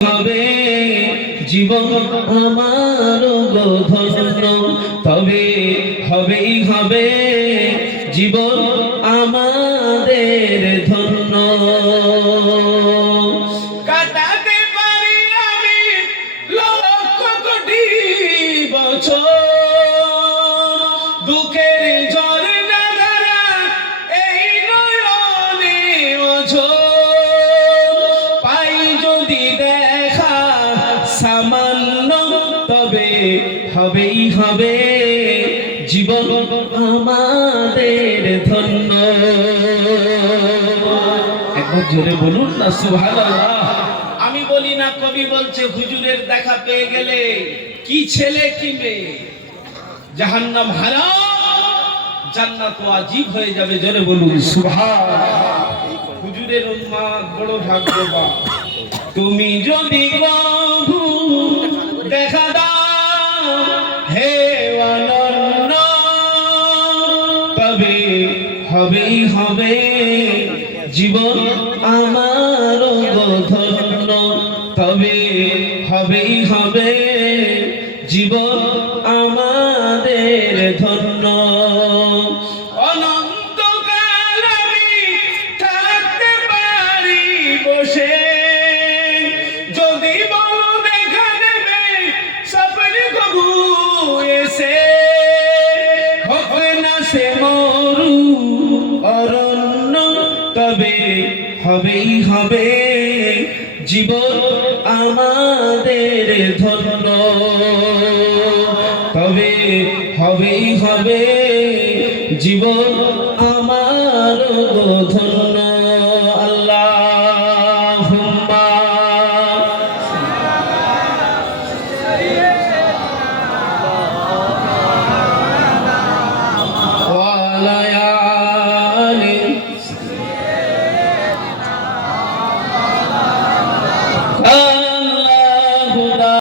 হবে জীবন আমার ধন্য তবে হবেই হবে জীবন আমাদের ধন্য। কাটাতে পারি আমি দুঃখের হবেই হবে। জীবন আমাদের ধন্য। একবার জোরে বলুন না, সুবহানাল্লাহ। আমি বলি না, কবি বলছে, হুজুরের দেখা পেয়ে গেলে কি ছেলে কি মেয়ে জাহান্নাম হারাম, জান্নাত আজীব হয়ে যাবে, জোরে বলুন সুবহান হুজুরের উম্মাদ বড় ভাগ্যবান। তুমি যদি প্রভু হে অনন্য তবে হবে হবে জীবন আমার ধন্য তবে হবেই হবে জীবন আমাদের ধন্য। হবেই হবে জীবন আমাদের ধন্য। তবে হবেই হবে জীবন আমার ধন্য।